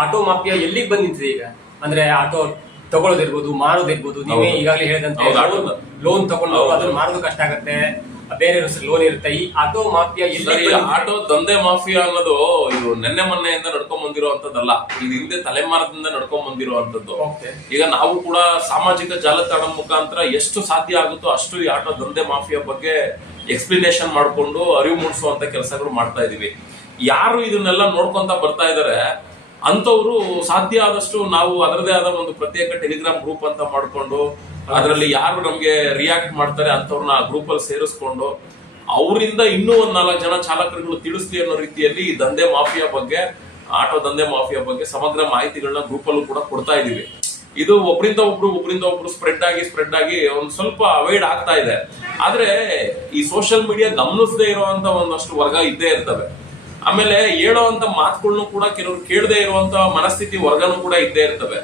Auto mafia ಎಲ್ಲಿಗೆ ಬಂದ್ ನಿಂತಿದೆ ಈಗ ಅಂದ್ರೆ ಆಟೋ ತಗೊಳ್ಳೋದಿರ್ಬೋದು ಮಾರೋದಿರ್ಬೋದು ನೀವೇ. ಈಗಾಗಲೇ ಹೇಳಿದಂತೆ ಹೌದು. ಲೋನ್ ತಗೊಂಡು ಹೌದು. ಅದನ್ನ ಮಾರೋದು ಕಷ್ಟ ಆಗತ್ತೆ ಬೇರೆ ಲೋನ್ ಇರುತ್ತೆ ಈ ಆಟೋ ಮಾಫಿಯಾ ಸರ್, ಎಲ್ಲಿ ಆಟೋ ದಂಧೆ ಮಾಫಿಯಾ ಅನ್ನೋದು ಇದು ನೆನ್ನೆ ಮೊನ್ನೆಯಿಂದ ನಡ್ಕೊಂಡ್ ಬಂದಿರುವಂತದ್ದಲ್ಲ ಇದು ಹಿಂದೆ ತಲೆಮಾರದಿಂದ ನಡ್ಕೊಂಡ್ ಬಂದಿರುವಂತದ್ದು Okay. ಈಗ ನಾವು ಕೂಡ ಸಾಮಾಜಿಕ ಜಾಲತಾಣ ಮುಖಾಂತರ ಎಷ್ಟು ಸಾಧ್ಯ ಆಗುತ್ತೋ ಅಷ್ಟು ಈ ಆಟೋ ದಂಧೆ ಮಾಫಿಯಾ ಬಗ್ಗೆ ಎಕ್ಸ್ಪ್ಲನೇಷನ್ ಮಾಡ್ಕೊಂಡು ಅರಿವು ಮೂಡಿಸುವಂತ ಕೆಲಸಗಳು ಮಾಡ್ತಾ ಇದೀವಿ ಯಾರು ಇದನ್ನೆಲ್ಲ ನೋಡ್ಕೊಂತ ಬರ್ತಾ ಇದಾರೆ ಅಂತವ್ರು ಸಾಧ್ಯ ಆದಷ್ಟು ನಾವು ಅದರದೇ ಆದ ಒಂದು ಪ್ರತ್ಯೇಕ ಟೆಲಿಗ್ರಾಮ್ ಗ್ರೂಪ್ ಅಂತ ಮಾಡಿಕೊಂಡು, ಅದರಲ್ಲಿ ಯಾರು ನಮಗೆ ರಿಯಾಕ್ಟ್ ಮಾಡ್ತಾರೆ ಅಂತವ್ರನ್ನ ಆ ಗ್ರೂಪಲ್ಲಿ ಸೇರಿಸ್ಕೊಂಡು, ಅವರಿಂದ ಇನ್ನೂ ಒಂದು ನಾಲ್ಕು ಜನ ಚಾಲಕರುಗಳು ತಿಳಿಸ್ಲಿ ಅನ್ನೋ ರೀತಿಯಲ್ಲಿ ಈ ದಂಧೆ ಮಾಫಿಯಾ ಬಗ್ಗೆ, ಆಟೋ ದಂಧೆ ಮಾಫಿಯಾ ಬಗ್ಗೆ ಸಮಗ್ರ ಮಾಹಿತಿಗಳನ್ನ ಗ್ರೂಪಲ್ಲೂ ಕೂಡ ಕೊಡ್ತಾ ಇದೀವಿ. ಇದು ಒಬ್ರಿಂದ ಒಬ್ರು ಒಬ್ರಿಂದ ಒಬ್ರು ಸ್ಪ್ರೆಡ್ ಆಗಿ ಸ್ಪ್ರೆಡ್ ಆಗಿ ಒಂದು ಸ್ವಲ್ಪ ಅವಾಯ್ಡ್ ಆಗ್ತಾ ಇದೆ. ಆದ್ರೆ ಈ ಸೋಷಿಯಲ್ ಮೀಡಿಯಾ ಗಮನಿಸದೇ ಇರುವಂತ ಒಂದಷ್ಟು ವರ್ಗ ಇದ್ದೇ ಇರ್ತವೆ. ಆಮೇಲೆ ಹೇಳೋವಂತ ಮಾತುಗಳನ್ನು ಕೂಡ ಕೆಲವರು ಕೇಳದೆ ಇರುವಂತ ಮನಸ್ಥಿತಿ ವರ್ಗನೂ ಕೂಡ ಇದ್ದೇ ಇರ್ತವೆ.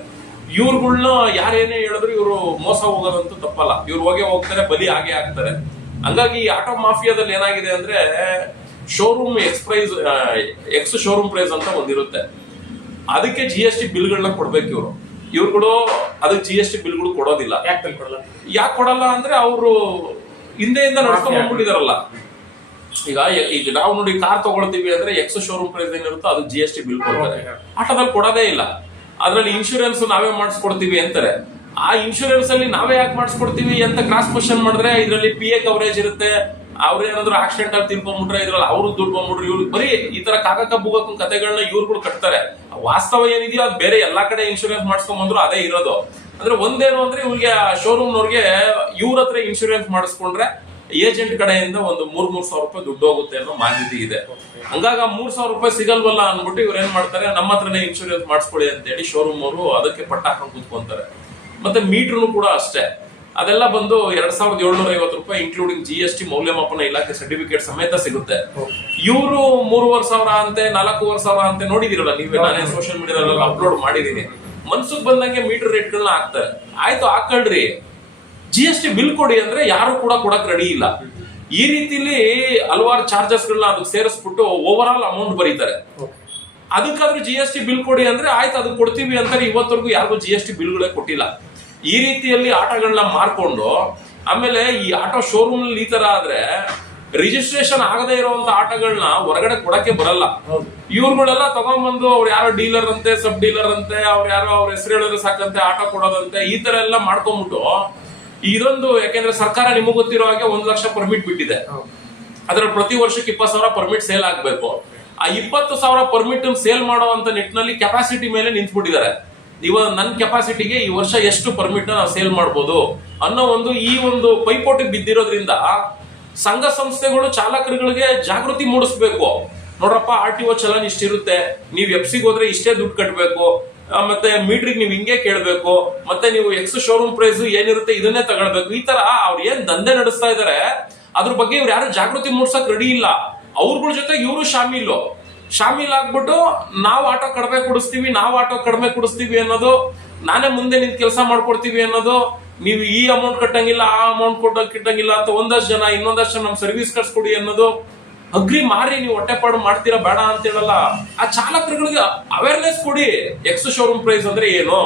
ಇವ್ರುಗಳ್ನ ಯಾರೇನೇ ಹೇಳಿದ್ರು ಇವರು ಮೋಸ ಹೋಗೋದಂತೂ ತಪ್ಪಲ್ಲ. ಇವ್ರು ಹೋಗಿ ಹೋಗ್ತಾರೆ ಬಲಿ ಹಾಗೆ ಆಗ್ತಾರೆ. ಹಂಗಾಗಿ ಈ ಆಟೋ ಮಾಫಿಯಾದಲ್ಲಿ ಏನಾಗಿದೆ ಅಂದ್ರೆ showroom ex price ex showroom price ಅಂತ ಒಂದಿರುತ್ತೆ. ಅದಕ್ಕೆ ಜಿ ಎಸ್ ಟಿ ಬಿಲ್ಗಳನ್ನ ಕೊಡ್ಬೇಕು ಇವರು. ಇವ್ರುಗಳು ಅದಕ್ಕೆ ಜಿ ಎಸ್ ಟಿ ಬಿಲ್ಗಳು ಕೊಡೋದಿಲ್ಲ. ಯಾಕೆ ಕೊಡಲ್ಲ? ಅಂದ್ರೆ ಅವರು ಹಿಂದೆಯಿಂದ ನಡ್ಸ್ಕೊಂಡ್ ಬಂದ್ಬಿಟ್ಟಿದಾರಲ್ಲ ಈಗ ಈಗ ನಾವು ನೋಡಿ ಕಾರ್ ತಗೊಳ್ತೀವಿ ಅಂದ್ರೆ ಎಕ್ಸ್ ಶೋರೂಮ್ ಪ್ರೈಸ್ ಏನಿರುತ್ತೋ ಅದು ಜಿ ಎಸ್ ಟಿ ಬಿಲ್ ಕೊಡ್ತಾರೆ. ಆಟೋದಲ್ಲಿ ಕೊಡೋದೇ ಇಲ್ಲ. ಅದ್ರಲ್ಲಿ ಇನ್ಶೂರೆನ್ಸ್ ನಾವೇ ಮಾಡಿಸ್ಕೊಡ್ತೀವಿ ಅಂತಾರೆ. ಆ ಇನ್ಶೂರೆನ್ಸ್ ಅಲ್ಲಿ ನಾವೇ ಯಾಕೆ ಮಾಡಿಸ್ಕೊಡ್ತೀವಿ ಅಂತ ಕ್ರಾಸ್ ಕ್ವಶನ್ ಮಾಡಿದ್ರೆ ಇದರಲ್ಲಿ ಪಿ ಎ ಕವರೇಜ್ ಇರುತ್ತೆ. ಅವ್ರ ಏನಾದ್ರು ಆಕ್ಸಿಡೆಂಟ್ ಅಲ್ಲಿ ತಿಳ್ಕೊಂಡ್ಬಿಟ್ರೆ ಇದ್ರಲ್ಲಿ ಅವರು ದುಡ್ಡು ಬಂದ್ಬಿಟ್ರು ಇವ್ರು ಬರೀ ಈ ತರ ಕಾಕಕ್ಕ ಬುಗಕ್ಕ ಕತೆಗಳನ್ನ ಇವ್ರುಗಳು ಕಟ್ತಾರೆ. ವಾಸ್ತವ ಏನಿದೆಯೋ ಅದು ಬೇರೆ ಎಲ್ಲಾ ಕಡೆ ಇನ್ಶೂರೆನ್ಸ್ ಮಾಡಿಸ್ಕೊಂಡ್ ಬಂದ್ರು ಅದೇ ಇರೋದು. ಅಂದ್ರೆ ಒಂದೇನು ಅಂದ್ರೆ ಇವ್ರಿಗೆ ಶೋರೂಮ್ ನವ್ರಿಗೆ ಇವ್ರ ಹತ್ರ ಇನ್ಶೂರೆನ್ಸ್ ಮಾಡಿಸ್ಕೊಂಡ್ರೆ ಏಜೆಂಟ್ ಕಡೆಯಿಂದ ಒಂದು ಮೂರ್ ಮೂರ್ ಸಾವಿರ ರೂಪಾಯಿ ದುಡ್ಡು ಹೋಗುತ್ತೆ ಅನ್ನೋ ಮಾಹಿತಿ ಇದೆ. ಹಂಗಾಗ ಮೂರ್ ಸಾವಿರ ರೂಪಾಯಿ ಸಿಗಲ್ವಲ್ಲ ಅನ್ಬಿಟ್ಟು ಇವ್ರು ಏನ್ ಮಾಡ್ತಾರೆ, ನಮ್ಮ ಹತ್ರನೇ ಇನ್ಶೂರೆನ್ಸ್ ಮಾಡಿಸ್ಕೊಳ್ಳಿ ಅಂತ ಹೇಳಿ ಶೋರೂಮ್ ಅವರು ಅದಕ್ಕೆ ಪಟ್ಟ ಹಾಕೊಂಡು ಕೂತ್ಕೊಂತಾರೆ. ಮತ್ತೆ ಮೀಟ್ರು ಕೂಡ ಅಷ್ಟೇ. ಅದೆಲ್ಲ ಬಂದು ಎರಡ್ ಸಾವಿರದ ಏಳ್ನೂರ ಐವತ್ತು ರೂಪಾಯಿ ಇನ್ಕ್ಲೂಡಿಂಗ್ ಜಿ ಎಸ್ ಟಿ ಮೌಲ್ಯಮಾಪನ ಇಲಾಖೆ ಸರ್ಟಿಫಿಕೇಟ್ ಸಮೇತ ಸಿಗುತ್ತೆ. ಇವರು ಮೂರುವರೆ ಸಾವಿರ ಅಂತೆ, ನಾಲ್ಕೂವರೆ ಸಾವಿರ ಅಂತೆ ನೋಡಿದಿರಲ್ಲ ನೀವೇ? ನಾನೇ ಸೋಷಿಯಲ್ ಮೀಡಿಯಾದಲ್ಲಿ ಅಪ್ಲೋಡ್ ಮಾಡಿದೀನಿ. ಮನ್ಸುಗ್ ಬಂದಂಗೆ ಮೀಟರ್ ರೇಟ್ಗಳನ್ನ ಹಾಕ್ತಾರೆ. ಆಯ್ತು, ಹಾಕೊಳ್ರಿ. ಜಿ ಎಸ್ ಟಿ ಬಿಲ್ ಕೊಡಿ ಅಂದ್ರೆ ಯಾರು ಕೂಡ ಕೊಡಕ್ ರೆಡಿ ಇಲ್ಲ. ಈ ರೀತಿಲಿ ಹಲವಾರು ಚಾರ್ಜಸ್ ಗಳನ್ನ ಅದಕ್ಕೆ ಸೇರಿಸ್ಬಿಟ್ಟು ಓವರ್ ಆಲ್ ಅಮೌಂಟ್ ಬರೀತಾರೆ. ಅದಕ್ಕಾದ್ರೂ ಜಿ ಎಸ್ ಟಿ ಬಿಲ್ ಕೊಡಿ ಅಂದ್ರೆ ಆಯ್ತು ಅದು ಕೊಡ್ತೀವಿ ಅಂತಾರೆ ಇವತ್ತರೆಗೂ ಯಾರಿಗೂ ಜಿ ಎಸ್ ಟಿ ಬಿಲ್ಗಳೇ ಕೊಟ್ಟಿಲ್ಲ. ಈ ರೀತಿಯಲ್ಲಿ ಆಟೋಗಳನ್ನ ಮಾರ್ಕೊಂಡು ಆಮೇಲೆ ಈ ಆಟೋ ಶೋರೂಮ್ನಲ್ಲಿ ಈ ತರ ಆದ್ರೆ ರಿಜಿಸ್ಟ್ರೇಷನ್ ಆಗದೇ ಇರುವಂತ ಆಟೋಗಳನ್ನ ಹೊರಗಡೆ ಕೊಡಕ್ಕೆ ಬರಲ್ಲ. ಇವ್ರುಗಳೆಲ್ಲ ತಗೊಂಡ್ಬಂದು ಅವ್ರು ಯಾರೋ ಡೀಲರ್ ಅಂತೆ ಸಬ್ ಡೀಲರ್ ಅಂತೆ ಅವ್ರು ಯಾರೋ ಅವ್ರ ಹೆಸರು ಹೇಳಿದ್ರೆ ಸಾಕಂತೆ ಆಟೋ ಕೊಡೋದಂತೆ ಈ ತರ ಎಲ್ಲ ಮಾಡ್ಕೊಂಡ್ಬಿಟ್ಟು ಇದೊಂದು ಯಾಕೆಂದ್ರೆ ಸರ್ಕಾರ ನಿಮಗೆ ಗೊತ್ತಿರೋ ಹಾಗೆ ಒಂದು ಲಕ್ಷ ಪರ್ಮಿಟ್ ಬಿಟ್ಟಿದೆ. ಅದರ ಪ್ರತಿ ವರ್ಷಕ್ಕೆ ಇಪ್ಪತ್ತು ಸಾವಿರ ಪರ್ಮಿಟ್ ಸೇಲ್ ಆಗ್ಬೇಕು. ಆ ಇಪ್ಪತ್ತು ಸಾವಿರ ಪರ್ಮಿಟ್ ಸೇಲ್ ಮಾಡುವಂತ ನಿಟ್ಟಿನಲ್ಲಿ ಕೆಪಾಸಿಟಿ ಮೇಲೆ ನಿಂತ್ಬಿಟ್ಟಿದ್ದಾರೆ. ಇವಾಗ ನನ್ನ ಕೆಪಾಸಿಟಿಗೆ ಈ ವರ್ಷ ಎಷ್ಟು ಪರ್ಮಿಟ್ ನಾವು ಸೇಲ್ ಮಾಡ್ಬೋದು ಅನ್ನೋ ಒಂದು ಈ ಒಂದು ಪೈಪೋಟಿ ಬಿದ್ದಿರೋದ್ರಿಂದ ಸಂಘ ಸಂಸ್ಥೆಗಳು ಚಾಲಕರುಗಳಿಗೆ ಜಾಗೃತಿ ಮೂಡಿಸ್ಬೇಕು. ನೋಡ್ರಪ್ಪ ಆರ್ ಟಿ ಒ ಚಲನ್ ಇಷ್ಟಿರುತ್ತೆ. ನೀವು ಎಫ್ಸಿಗೆ ಹೋದ್ರೆ ಇಷ್ಟೇ ದುಡ್ಡು ಕಟ್ಟಬೇಕು ಮತ್ತೆ ಮೀಟ್ರಿಗೆ ನೀವು ಹಿಂಗೆ ಕೇಳಬೇಕು, ಮತ್ತೆ ನೀವು ಎಕ್ಸ್ ಶೋರೂಮ್ ಪ್ರೈಸ್ ಏನಿರುತ್ತೆ ಇದನ್ನೇ ತಗೊಳ್ಬೇಕು. ಈ ತರ ಅವ್ರು ಏನ್ ದಂಧೆ ನಡೆಸ್ತಾ ಇದಾರೆ, ಅದ್ರ ಬಗ್ಗೆ ಇವ್ರು ಯಾರು ಜಾಗೃತಿ ಮೂಡ್ಸಕ್ ರೆಡಿ ಇಲ್ಲ. ಅವ್ರಗಳ ಜೊತೆ ಇವರು ಶಾಮೀಲು. ಶಾಮೀಲ್ ಆಗ್ಬಿಟ್ಟು ನಾವು ಆಟೋ ಕಡಿಮೆ ಕೊಡಿಸ್ತೀವಿ, ನಾವು ಆಟೋ ಕಡಿಮೆ ಕೊಡಿಸ್ತೀವಿ ಅನ್ನೋದು, ನಾನೇ ಮುಂದೆ ನಿಂತ್ ಕೆಲಸ ಮಾಡ್ಕೊಡ್ತೀವಿ ಅನ್ನೋದು, ನೀವು ಈ ಅಮೌಂಟ್ ಕಟ್ಟಂಗಿಲ್ಲ, ಆ ಅಮೌಂಟ್ ಕೊಟ್ಟ ಕಿಟ್ಟಂಗಿಲ್ಲ ಅಂತ ಒಂದಷ್ಟು ಜನ, ಇನ್ನೊಂದಷ್ಟು ಜನ ನಮ್ ಸರ್ವಿಸ್ ಕಟ್ಸ್ಕೊಡಿ ಅನ್ನೋದು ಅಗ್ರಿ ಮಾರಿ ನೀವು ಹೊಟ್ಟೆಪಾಡು ಮಾಡ್ತೀರಾ ಬೇಡ ಅಂತ ಹೇಳಲ್ಲ. ಆ ಚಾಲಕರುಗಳಿಗೆ ಅವೇರ್ನೆಸ್ ಕೊಡಿ. ಎಕ್ಸ್ ಶೋರೂಮ್ ಪ್ರೈಸ್ ಅಂದ್ರೆ ಏನು?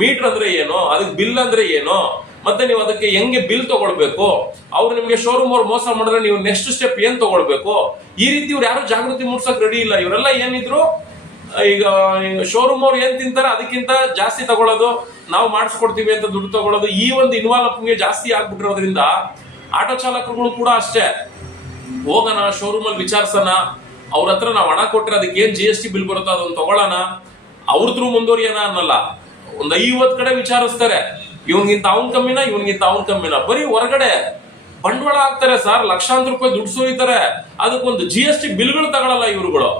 ಮೀಟರ್ ಅಂದ್ರೆ ಏನು? ಅದಕ್ಕೆ ಬಿಲ್ ಅಂದ್ರೆ ಏನು? ಮತ್ತೆ ನೀವು ಅದಕ್ಕೆ ಹೆಂಗೆ ಬಿಲ್ ತಗೊಳ್ಬೇಕು? ಅವ್ರು ನಿಮ್ಗೆ ಶೋರೂಮ್ ಅವ್ರು ಮೋಸ ಮಾಡಿದ್ರೆ ನೀವು ನೆಕ್ಸ್ಟ್ ಸ್ಟೆಪ್ ಏನ್ ತಗೊಳ್ಬೇಕು? ಈ ರೀತಿ ಇವ್ರು ಯಾರು ಜಾಗೃತಿ ಮೂಡ್ಸಕ್ ರೆಡಿ ಇಲ್ಲ. ಇವರೆಲ್ಲ ಏನಿದ್ರು, ಈಗ ಶೋರೂಮ್ ಅವ್ರು ಏನ್ ತಿಂತಾರೆ ಅದಕ್ಕಿಂತ ಜಾಸ್ತಿ ತಗೊಳ್ಳೋದು, ನಾವು ಮಾಡಿಸ್ಕೊಡ್ತೀವಿ ಅಂತ ದುಡ್ಡು ತಗೊಳ್ಳೋದು, ಈ ಒಂದು ಇನ್ವಾಲ್ವ್ಗೆ ಜಾಸ್ತಿ ಆಗ್ಬಿಟ್ಟಿರೋದ್ರಿಂದ, ಆಟೋ ಚಾಲಕರುಗಳು ಕೂಡ ಅಷ್ಟೇ. ಹೋಗೋಣ ಶೋರೂಮ್ ಅಲ್ಲಿ ವಿಚಾರಿಸೋಣ, ಅವ್ರ ಹತ್ರ ನಾವು ಹಣ ಕೊಟ್ಟರೆ ಅದಕ್ಕೆ ಏನ್ ಜಿ ಎಸ್ ಟಿ ಬಿಲ್ ಬರುತ್ತೋ ಅದನ್ನ ತಗೊಳ್ಳೋಣ. ಅವ್ರ ಥ್ರೂ ಮುಂದುವರಿಯೋಣ ಅನ್ನಲ್ಲ. ಒಂದ್ ಐವತ್ ಕಡೆ ವಿಚಾರಿಸ್ತಾರೆ. ಇವನ್ಗಿಂತ ಅವನ್ ಕಮ್ಮಿನ, ಇವನ್ಗಿಂತ ಅವನ್ ಕಮ್ಮಿನ? ಬರೀ ಹೊರಗಡೆ ಬಂಡವಾಳ ಹಾಕ್ತಾರೆ, ಸರ್ ಲಕ್ಷಾಂತರ ರೂಪಾಯಿ ದುಡ್ಡು ಸುರಿತಾರೆ. ಅದಕ್ಕೊಂದು ಜಿ ಎಸ್ ಟಿ ಬಿಲ್ಗಳು ತಗೊಳಲ್ಲ ಇವ್ರುಗಳು.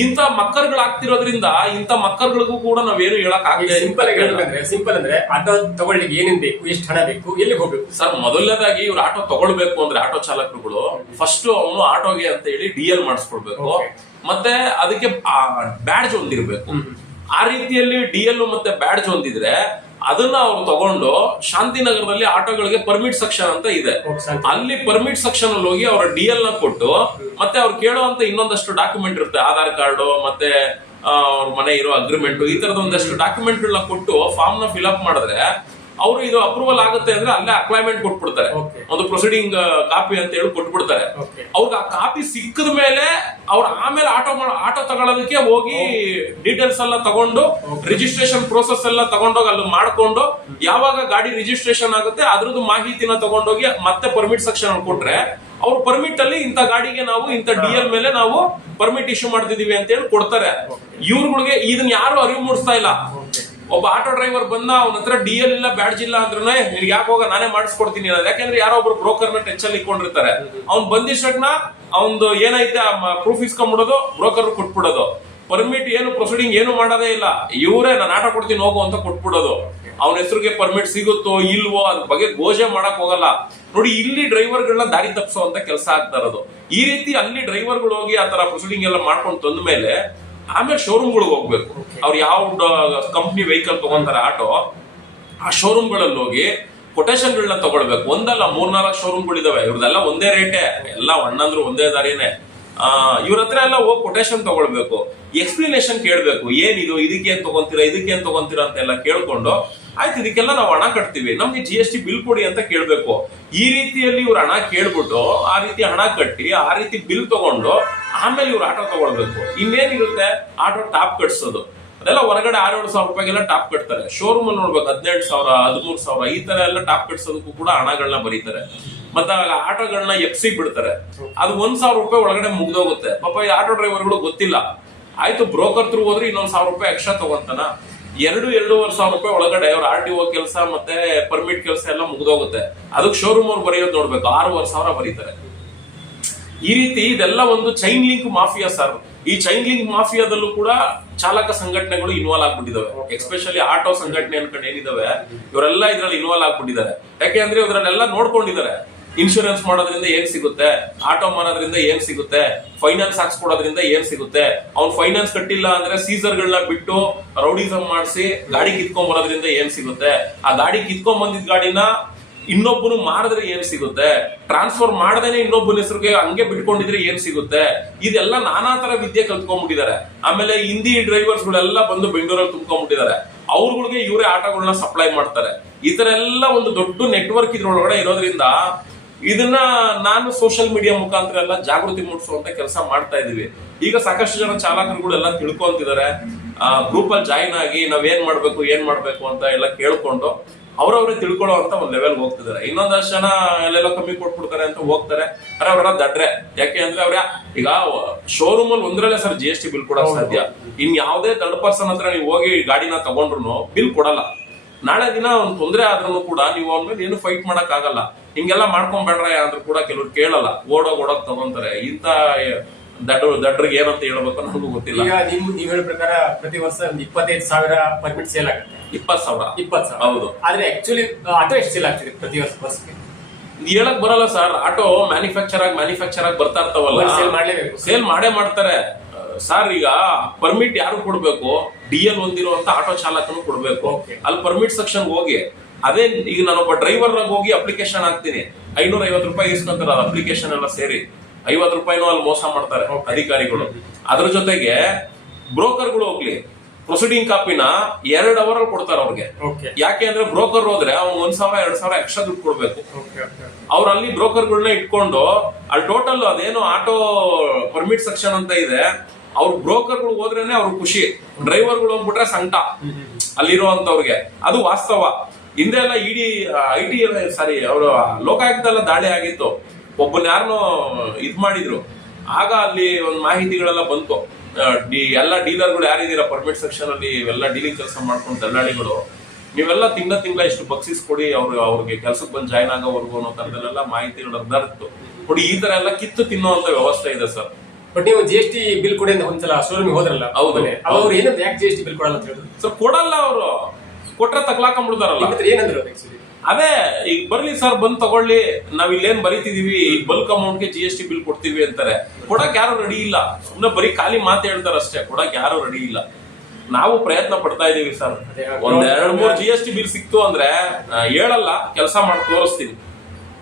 ಇಂಥ ಮಕ್ಕರ್ಗಳಾಗ್ತಿರೋದ್ರಿಂದ ಇಂಥ ಮಕ್ಕರ್ಗಳಿಗೂ ಕೂಡ ನಾವೇನು ಹೇಳಕ್ ಈಗ ಸಿಂಪಲ್ ಆಗಿ ಹೇಳ್ಬೇಕಂದ್ರೆ ಸಿಂಪಲ್ ಅಂದ್ರೆ ಆಟೋ ತಗೊಳ್ಳಿಕ್ಕೆ ಏನೇನ್ ಬೇಕು ಎಷ್ಟು ಹಣ ಬೇಕು ಎಲ್ಲಿ ಹೋಗ್ಬೇಕು? ಸರ್ ಮೊದಲನೇದಾಗಿ ಇವ್ರು ಆಟೋ ತಗೊಳ್ಬೇಕು ಅಂದ್ರೆ ಆಟೋ ಚಾಲಕರುಗಳು ಫಸ್ಟ್ ಅವನು ಆಟೋಗೆ ಅಂತ ಹೇಳಿ ಡಿ ಎಲ್ ಮಾಡಿಸ್ಕೊಳ್ಬೇಕು. ಮತ್ತೆ ಅದಕ್ಕೆ ಬ್ಯಾಡ್ಜ್ ಒಂದಿರ್ಬೇಕು. ಆ ರೀತಿಯಲ್ಲಿ ಡಿ ಎಲ್ ಮತ್ತೆ ಬ್ಯಾಡ್ಜ್ ಹೊಂದಿದ್ರೆ ಅದನ್ನ ಅವ್ರು ತಗೊಂಡು ಶಾಂತಿನಗರದಲ್ಲಿ ಆಟೋಗಳಿಗೆ ಪರ್ಮಿಟ್ ಸೆಕ್ಷನ್ ಅಂತ ಇದೆ. ಅಲ್ಲಿ ಪರ್ಮಿಟ್ ಸೆಕ್ಷನ್ ಅಲ್ಲಿ ಹೋಗಿ ಅವರ ಡಿ ಎಲ್ನ ಕೊಟ್ಟು ಮತ್ತೆ ಅವ್ರು ಕೇಳುವಂತ ಇನ್ನೊಂದಷ್ಟು ಡಾಕ್ಯುಮೆಂಟ್ ಇರುತ್ತೆ. ಆಧಾರ್ ಕಾರ್ಡ್ ಮತ್ತೆ ಅವ್ರ ಮನೆ ಇರೋ ಅಗ್ರಿಮೆಂಟ್ ಈ ತರದ ಒಂದಷ್ಟು ಡಾಕ್ಯುಮೆಂಟ್ ಕೊಟ್ಟು ಫಾರ್ಮ್ನ ಫಿಲ್ ಅಪ್ ಮಾಡಿದ್ರೆ ಅವರು ಇದು ಅಪ್ರೂವಲ್ ಆಗುತ್ತೆ ಅಂದ್ರೆ ಅಲ್ಲೇ ಅಕ್ಲೈಮೆಂಟ್ ಕೊಟ್ಬಿಡ್ತಾರೆ. ಒಂದು ಪ್ರೊಸೀಡಿಂಗ್ ಕಾಪಿ ಅಂತ ಹೇಳಿ ಕೊಟ್ಬಿಡ್ತಾರೆ. ಅವ್ರಿಗೆ ಆ ಕಾಪಿ ಸಿಕ್ಕದ ಮೇಲೆ ಅವ್ರು ಆಮೇಲೆ ಆಟೋ ಆಟೋ ತಗೊಳ್ಳೋದಕ್ಕೆ ಹೋಗಿ ಡೀಟೇಲ್ಸ್ ಎಲ್ಲ ತಗೊಂಡು ರಿಜಿಸ್ಟ್ರೇಷನ್ ಪ್ರೋಸೆಸ್ ಎಲ್ಲ ತಗೊಂಡೋಗಿ ಅಲ್ಲಿ ಮಾಡ್ಕೊಂಡು ಯಾವಾಗ ಗಾಡಿ ರಿಜಿಸ್ಟ್ರೇಷನ್ ಆಗುತ್ತೆ ಅದ್ರದ್ದು ಮಾಹಿತಿನ ತಗೊಂಡೋಗಿ ಮತ್ತೆ ಪರ್ಮಿಟ್ ಸೆಕ್ಷನ್ ಕೊಟ್ರೆ ಅವ್ರ ಪರ್ಮಿಟ್ ಅಲ್ಲಿ ಇಂಥ ಗಾಡಿಗೆ ನಾವು ಇಂಥ ಡಿ ಎಲ್ ಮೇಲೆ ನಾವು ಪರ್ಮಿಟ್ ಇಶ್ಯೂ ಮಾಡ್ತಿದೀವಿ ಅಂತ ಹೇಳಿ ಕೊಡ್ತಾರೆ. ಇವ್ರುಗಳಿಗೆ ಇದನ್ನ ಯಾರು ಅರಿವು ಮೂಡಿಸ್ತಾ ಇಲ್ಲ. ಒಬ್ಬ ಆಟೋ ಡ್ರೈವರ್ ಬಂದ, ಅವನ ಹತ್ರ ಡಿ ಎಲ್ ಇಲ್ಲ ಬ್ಯಾಡ್ಜ್ ಇಲ್ಲ ಅಂದ್ರೆ ನಿನ್ಗೆ ಯಾಕೆ ಹೋಗ, ನಾನೇ ಮಾಡಿಸ್ಕೊಡ್ತೀನಿ ಅನ್ನೋದು. ಯಾಕಂದ್ರೆ ಯಾರೋ ಒಬ್ರು ಬ್ರೋಕರ್ನ ಟಚ್ ಅಲ್ಲಿ ಇಟ್ಕೊಂಡಿರ್ತಾರೆ. ಅವ್ನ್ ಬಂದಿಷ್ಟಕ್ನ ಅವ್ನ್ದು ಏನೈತೆ ಪ್ರೂಫ್ ಇಸ್ಕೊಂಡ್ಬಿಡೋದು ಬ್ರೋಕರ್ ಕೊಟ್ಬಿಡೋದು. ಪರ್ಮಿಟ್ ಏನು ಪ್ರೊಸೀಡಿಂಗ್ ಏನು ಮಾಡೋದೇ ಇಲ್ಲ. ಇವರೇ, ನಾನು ಆಟೋ ಕೊಡ್ತೀನಿ, ಹೋಗು ಅಂತ ಕೊಟ್ಬಿಡೋದು. ಅವನ ಹೆಸರಿಗೆ ಪರ್ಮಿಟ್ ಸಿಗುತ್ತೋ, ಇಲ್ವೋ ಅದ್ರ ಬಗ್ಗೆ ಗೋಜೆ ಮಾಡಕ್ ಹೋಗಲ್ಲ. ನೋಡಿ, ಇಲ್ಲಿ ಡ್ರೈವರ್ಗಳನ್ನ ದಾರಿ ತಪ್ಪಿಸುವಂತ ಕೆಲಸ ಆಗ್ತಾ ಇರೋದು. ಈ ರೀತಿ ಅಲ್ಲಿ ಡ್ರೈವರ್ಗಳು ಹೋಗಿ ಆ ತರ ಪ್ರೊಸೀಡಿಂಗ್ ಎಲ್ಲ ಮಾಡ್ಕೊಂಡು ತಂದ ಮೇಲೆ ಆಮೇಲೆ ಶೋರೂಮ್ಗಳಿಗೆ ಹೋಗ್ಬೇಕು. ಅವ್ರು ಯಾವ ಕಂಪ್ನಿ ವೆಹಿಕಲ್ ತಗೊಂತಾರೆ ಆಟೋ ಆ ಶೋರೂಮ್ಗಳಲ್ಲಿ ಹೋಗಿ ಕೊಟೇಶನ್ಗಳನ್ನ ತಗೊಳ್ಬೇಕು. ಒಂದಲ್ಲ ಮೂರ್ನಾಲ್ಕು ಶೋರೂಮ್ಗಳಿದಾವೆ ಇವ್ರದೆಲ್ಲ ಒಂದೇ ರೇಟೇ ಎಲ್ಲ ಅಣ್ಣಂದ್ರು ಒಂದೇ ದಾರಿನೇ. ಇವ್ರ ಹತ್ರ ಎಲ್ಲ ಹೋಗಿ ಕೊಟೇಶನ್ ತಗೊಳ್ಬೇಕು. ಎಕ್ಸ್ಪ್ಲನೇಷನ್ ಕೇಳಬೇಕು. ಏನಿದು ಇದಕ್ಕೆ ಏನ್ ತಗೊಂತೀರಾ? ಇದಕ್ಕೆ ಏನ್ ತಗೊಂತೀರಾ ಅಂತೆಲ್ಲ ಕೇಳ್ಕೊಂಡು ಆಯ್ತು ಇದಕ್ಕೆಲ್ಲ ನಾವು ಹಣ ಕಟ್ತೀವಿ. ನಮ್ಗೆ ಜಿ ಎಸ್ ಟಿ ಬಿಲ್ ಕೊಡಿ ಅಂತ ಕೇಳಬೇಕು. ಈ ರೀತಿಯಲ್ಲಿ ಇವ್ರು ಹಣ ಕೇಳ್ಬಿಟ್ಟು ಆ ರೀತಿ ಹಣ ಕಟ್ಟಿ ಆ ರೀತಿ ಬಿಲ್ ತಗೊಂಡು ಆಮೇಲೆ ಇವ್ರು ಆಟೋ ತಗೊಳ್ಬೇಕು. ಇನ್ನೇನಿರುತ್ತೆ? ಆಟೋ ಟಾಪ್ ಕಟ್ಸೋದು. ಅದೆಲ್ಲ ಹೊರಗಡೆ ಆರು ಏಳು ಸಾವಿರ ರೂಪಾಯಿಗೆಲ್ಲ ಟಾಪ್ ಕಟ್ತಾರೆ. ಶೋರೂಮ್ ಅಲ್ಲಿ ನೋಡ್ಬೇಕು, ಹದಿನೆಂಟು ಸಾವಿರ, ಹದಿಮೂರು ಸಾವಿರ, ಈ ತರ ಎಲ್ಲ ಟಾಪ್ ಕಟ್ಸೋದಕ್ಕೂ ಕೂಡ ಹಣಗಳನ್ನ ಬರೀತಾರೆ. ಮತ್ತೆ ಆಟೋಗಳನ್ನ ಎಪ್ಸಿ ಬಿಡ್ತಾರೆ. ಅದು ಒಂದ್ ಸಾವಿರ ರೂಪಾಯಿ ಒಳಗಡೆ ಮುಗ್ದೋಗುತ್ತೆ. ಪಾಪ ಈ ಆಟೋ ಡ್ರೈವರ್ಗಳು ಗೊತ್ತಿಲ್ಲ. ಆಯ್ತು, ಬ್ರೋಕರ್ ತ್ರೂ ಹೋದ್ರೆ ಇನ್ನೊಂದ್ ಸಾವಿರ ರೂಪಾಯಿ ಎಕ್ಸ್ಟ್ರಾ ತಗೊಂತಾನ ಎರಡು, ಎರಡೂವರೆ ಸಾವಿರ ರೂಪಾಯಿ ಒಳಗಡೆ ಅವ್ರ ಆರ್ ಟಿ ಒ ಕೆಲಸ ಮತ್ತೆ ಪರ್ಮಿಟ್ ಕೆಲಸ ಎಲ್ಲ ಮುಗ್ದೋಗುತ್ತೆ. ಅದಕ್ಕೆ ಶೋರೂಮ್ ಅವ್ರು ಬರೆಯೋದು ನೋಡ್ಬೇಕು, ಆರೂವರೆ ಸಾವಿರ ಬರೀತಾರೆ. ಈ ರೀತಿ ಇದೆಲ್ಲ ಒಂದು ಚೈನ್ ಲಿಂಕ್ ಮಾಫಿಯಾ ಸರ್ ಈ ಚೈನ್ ಲಿಂಕ್ ಮಾಫಿಯಾದಲ್ಲೂ ಕೂಡ ಚಾಲಕ ಸಂಘಟನೆಗಳು ಇನ್ವಾಲ್ವ್ ಆಗ್ಬಿಟ್ಟಿದಾವೆ. ಎಸ್ಪೆಷಲಿ ಆಟೋ ಸಂಘಟನೆ ಅನ್ಕೊಂಡು ಏನಿದಾವೆ ಇವರೆಲ್ಲ ಇದ್ರಲ್ಲಿ ಇನ್ವಾಲ್ವ್ ಆಗ್ಬಿಟ್ಟಿದ್ದಾರೆ. ಯಾಕೆ ಅಂದ್ರೆ ಇವರನ್ನೆಲ್ಲ ನೋಡ್ಕೊಂಡಿದ್ದಾರೆ. ಇನ್ಶೂರೆನ್ಸ್ ಮಾಡೋದ್ರಿಂದ ಏನ್ ಸಿಗುತ್ತೆ? ಆಟೋ ಮಾಡೋದ್ರಿಂದ ಏನ್ ಸಿಗುತ್ತೆ? ಫೈನಾನ್ಸ್ ಹಾಕ್ಸ್ಕೊಡೋದ್ರಿಂದ ಏನ್ ಸಿಗುತ್ತೆ? ಅವ್ನ್ ಫೈನಾನ್ಸ್ ಕಟ್ಟಿಲ್ಲ ಅಂದ್ರೆ ಸೀಸರ್ಗಳನ್ನ ಬಿಟ್ಟು ರೌಡಿಸಮ್ ಮಾಡಿಸಿ ಗಾಡಿ ಕಿತ್ಕೊಂಡ್ ಬರೋದ್ರಿಂದ ಏನ್ ಸಿಗುತ್ತೆ? ಆ ಗಾಡಿ ಕಿತ್ಕೊಂಡ್ ಬಂದಿದ್ ಗಾಡಿನ ಇನ್ನೊಬ್ಬನು ಮಾಡಿದ್ರೆ ಏನ್ ಸಿಗುತ್ತೆ? ಟ್ರಾನ್ಸ್ಫರ್ ಮಾಡದೇನೆ ಇನ್ನೊಬ್ಬನ ಹೆಸರಿಗೆ ಹಂಗೆ ಬಿಟ್ಕೊಂಡಿದ್ರೆ ಏನ್ ಸಿಗುತ್ತೆ? ಇದೆಲ್ಲ ನಾನಾ ತರ ವಿದ್ಯೆ ಕಲ್ತ್ಕೊಂಡ್ಬಿಟ್ಟಿದ್ದಾರೆ. ಆಮೇಲೆ ಹಿಂದಿ ಡ್ರೈವರ್ಸ್ ಗಳೆಲ್ಲ ಬಂದು ಬೆಂಗಳೂರಲ್ಲಿ ತುಂಬ್ಕೊಂಡ್ಬಿಟ್ಟಿದ್ದಾರೆ. ಅವ್ರಗಳಿಗೆ ಇವರೇ ಆಟಗಳನ್ನ ಸಪ್ಲೈ ಮಾಡ್ತಾರೆ. ಈ ತರ ಎಲ್ಲ ಒಂದು ದೊಡ್ಡ ನೆಟ್ವರ್ಕ್ ಇದ್ರೊಳಗಡೆ ಇರೋದ್ರಿಂದ ಇದನ್ನ ನಾನು ಸೋಷಿಯಲ್ ಮೀಡಿಯಾ ಮುಖಾಂತರ ಎಲ್ಲ ಜಾಗೃತಿ ಮೂಡಿಸುವಂತ ಕೆಲಸ ಮಾಡ್ತಾ ಇದೀವಿ ಈಗ ಸಾಕಷ್ಟು ಜನ ಚಾಲಕರುಗಳೆಲ್ಲ ತಿಳ್ಕೊಂತಿದ್ದಾರೆ. ಗ್ರೂಪ್ ಅಲ್ಲಿ ಜಾಯಿನ್ ಆಗಿ ನಾವ್ ಏನ್ ಮಾಡ್ಬೇಕು ಏನ್ ಮಾಡ್ಬೇಕು ಅಂತ ಎಲ್ಲ ಕೇಳ್ಕೊಂಡು ಅವ್ರವ್ರೇ ತಿಳ್ಕೊಳ್ಳೋ ಅಂತ ಒಂದ್ ಲೆವೆಲ್ ಹೋಗ್ತಿದ್ದಾರೆ. ಇನ್ನೊಂದಷ್ಟು ಜನ ಎಲ್ಲೆಲ್ಲ ಕಮ್ಮಿ ಕೊಟ್ಬಿಡ್ತಾರೆ ಅಂತ ಹೋಗ್ತಾರೆ. ಅರೆ ಅವ್ರ ದಡ್ರೆ. ಯಾಕೆ ಅಂದ್ರೆ ಅವ್ರ ಈಗ ಶೋರೂಮ್ ಅಲ್ಲಿ ಒಂದ್ರಲ್ಲೇ sir G S T bill ಕೊಡಕ್ ಸಾಧ್ಯ. ಇನ್ ಯಾವ್ದೇ ದಡ್ ಪರ್ಸನ್ ಹತ್ರ ನೀವು ಹೋಗಿ ಗಾಡಿನ ತಗೊಂಡ್ರು ಬಿಲ್ ಕೊಡಲ್ಲ. ನಾಳೆ ದಿನ ಒಂದ್ ತೊಂದ್ರೆ ಆದ್ರೂ ಕೂಡ ನೀವು ಅವ್ನ ಮೇಲೆ ಏನು ಫೈಟ್ ಮಾಡಕ್ ಆಗಲ್ಲ ಹಿಂಗೆಲ್ಲ ಮಾಡ್ಕೊಂಡ್ಬೇಡ್ರ ಅಂದ್ರೂ ಕೂಡ ಕೆಲವ್ರು ಕೇಳಲ್ಲ. ಓಡೋಗ್ ಓಡೋಗ್ ತಗೊಂತಾರೆ. ಇಂತ ದಡ್ಡ ದಡ್ರಿಗೆ ಏನಂತ ಹೇಳ್ಬೇಕು ನನಗೂ ಗೊತ್ತಿಲ್ಲ. ಈಗ ನಿಮ್ ನೀವ್ ಹೇಳೋ ಪ್ರಕಾರ ಪ್ರತಿ ವರ್ಷ ಒಂದು ಇಪ್ಪತ್ತೈದು ಸಾವಿರ ಪರ್ಮಿಟ್ ಸೇಲ್ ಆಗುತ್ತೆ. ಇಪ್ಪತ್ ಸಾವಿರ. ಇಪ್ಪತ್ತು ಸಾವಿರ. ಹೌದು. ಆದ್ರೆ ಆಕ್ಚುಲಿ ಆಟೋ ಎಷ್ಟು ಸೇಲ್ ಆಗ್ತಿದೆ ಪ್ರತಿ ವರ್ಷ ಬಸ್ಗೆ ಹೇಳಕ್ ಬರಲ್ಲ ಸರ್ ಆಟೋ ಮ್ಯಾನುಫ್ಯಾಕ್ಚರ್ ಆಗಿ ಮ್ಯಾನುಫ್ಯಾಕ್ಚರ್ ಆಗಿ ಬರ್ತಾ ಇರ್ತಾವಲ್ಲ. ಸೇಲ್ ಮಾಡಲೇಬೇಕು. ಸೇಲ್ ಮಾಡೇ ಮಾಡ್ತಾರೆ. ಸರ್ ಈಗ ಪರ್ಮಿಟ್ ಯಾರು ಕೊಡ್ಬೇಕು? ಡಿ ಎಲ್ ಹೊಂದಿರುವಂತ ಆಟೋ ಚಾಲಕನು ಕೊಡ್ಬೇಕು. ಅಲ್ಲಿ ಪರ್ಮಿಟ್ ಸೆಕ್ಷನ್ ಹೋಗಿ ಅದೇ ಈಗ ನಾನೊಬ್ಬ ಡ್ರೈವರ್ ಹೋಗಿ ಅಪ್ಲಿಕೇಶನ್ ಹಾಕ್ತೀನಿ. ಐನೂರ ಐವತ್ತು ರೂಪಾಯಿ ಇಸ್ಕೊಂತಾರ ಅಪ್ಲಿಕೇಶನ್ ಎಲ್ಲ ಸೇರಿ. ಐವತ್ತು ರೂಪಾಯಿನೂ ಅಲ್ಲಿ ಮೋಸ ಮಾಡ್ತಾರೆ ಅಧಿಕಾರಿಗಳು. ಅದ್ರ ಜೊತೆಗೆ ಬ್ರೋಕರ್ಗಳು ಹೋಗ್ಲಿ. ಪ್ರೊಸೀಡಿಂಗ್ ಕಾಪಿನ ಎರಡ್ ಅವರ್ ಅಲ್ಲಿ ಕೊಡ್ತಾರೆ ಅವ್ರಿಗೆ. ಯಾಕೆ ಅಂದ್ರೆ ಬ್ರೋಕರ್ ಹೋದ್ರೆ ಅವ್ನ್ ಒಂದ್ ಸಾವಿರ ಎರಡ್ ಸಾವಿರ ಎಕ್ಸ್ಟ್ರಾ ದುಡ್ಡು ಕೊಡ್ಬೇಕು. ಅವ್ರು ಅಲ್ಲಿ ಬ್ರೋಕರ್ಗಳನ್ನ ಇಟ್ಕೊಂಡು ಅಲ್ಲಿ ಟೋಟಲ್ ಅದೇನು ಆಟೋ ಪರ್ಮಿಟ್ ಸೆಕ್ಷನ್ ಅಂತ ಇದೆ ಅವ್ರ ಬ್ರೋಕರ್ಗಳು ಹೋದ್ರೇನೆ ಅವ್ರ ಖುಷಿ. ಡ್ರೈವರ್ಗಳು ಹೋಗ್ಬಿಟ್ರೆ ಸಂಕಟ. ಅಲ್ಲಿರುವಂತವ್ರಿಗೆ ಅದು ವಾಸ್ತವ. ಹಿಂದೆ ಎಲ್ಲ ಇಡಿ ಐ ಟಿ ಸಾರಿ ಅವರು ಲೋಕಾಯುಕ್ತ ಎಲ್ಲ ದಾಳಿ ಆಗಿತ್ತು. ಒಬ್ಬನ ಯಾರನ್ನೋ ಇದ್ ಮಾಡಿದ್ರು. ಆಗ ಅಲ್ಲಿ ಒಂದು ಮಾಹಿತಿಗಳೆಲ್ಲ ಬಂತು. ಡಿ- ಎಲ್ಲ ಡೀಲರ್ಗಳು ಯಾರಿದ್ದೀರಾ? ಪರ್ಮಿಟ್ ಸೆಕ್ಷನ್ ಅಲ್ಲಿ ಇವೆಲ್ಲ ಡೀಲಿಂಗ್ ಕೆಲಸ ಮಾಡ್ಕೊಂಡು ದಲ್ಲಾಳಿಗಳು. ನೀವೆಲ್ಲ ತಿಂಗಳ ತಿಂಗಳ ಇಷ್ಟು ಬಕ್ಸಿಸ್ ಕೊಡಿ ಅವ್ರು ಅವ್ರಿಗೆ ಕೆಲ್ಸಕ್ಕೆ ಬಂದು ಜಾಯ್ನ್ ಆಗೋವರೆಗೂ ಅನ್ನೋ ತರದಲ್ಲೆಲ್ಲ ಮಾಹಿತಿಗಳು ಹರಿದಾಡ್ತು ಕೊಡಿ ಈ ತರ ಎಲ್ಲ ಕಿತ್ತು ತಿನ್ನುವಂತ ವ್ಯವಸ್ಥೆ ಇದೆ ಸರ್. ಬಟ್ ನೀವು ಜಿ ಎಸ್ ಟಿ ಬಿಲ್ ಕೊಡಿ ಅಂತ ಒಂದ್ಸಲ ಶೋರೂಮ್ ಹೋದ್ರಲ್ಲ? ಹೌದು. ಅವ್ರು ಏನಂತ ಯಾಕೆ ಜಿ ಎಸ್ ಟಿ ಬಿಲ್ ಕೊಡಲ್ಲ ಅಂತ ಹೇಳಿದ್ರು? ಸರ್ ಕೊಡಲ್ಲ ಅವರು. ಕೊಟ್ರೆ ತಗ್ಲಾಕೊಂಡ್ಬಿಡ್ತಾರಲ್ಲ ಮುಡ್ದಾರಲ್ಲ ಏನಂದ್ರು ಅದೇ ಈಗ ಬರ್ಲಿ ಸರ್ ಬಂದ್ ತಗೊಳ್ಳಿ. ನಾವ್ ಇಲ್ಲೇನ್ ಬರೀತಿದೀವಿ ಬಲ್ಕ್ ಅಮೌಂಟ್ಗೆ ಜಿ ಎಸ್ ಟಿ ಬಿಲ್ ಕೊಡ್ತೀವಿ ಅಂತಾರೆ. ಕೊಡಕ್ ಯಾರು ರೆಡಿ ಇಲ್ಲ. ಸುಮ್ನೆ ಬರೀ ಖಾಲಿ ಮಾತು ಹೇಳ್ತಾರ ಅಷ್ಟೇ. ಕೊಡಕ್ ಯಾರು ರೆಡಿ ಇಲ್ಲ. ನಾವು ಪ್ರಯತ್ನ ಪಡ್ತಾ ಇದೀವಿ ಸರ್. ಒಂದ್ ಎರಡ್ ಮೂರ್ ಜಿ ಎಸ್ ಟಿ ಬಿಲ್ ಸಿಕ್ತು ಅಂದ್ರೆ ಹೇಳಲ್ಲ ಕೆಲಸ ಮಾಡಿ ತೋರಿಸ್ತೀನಿ.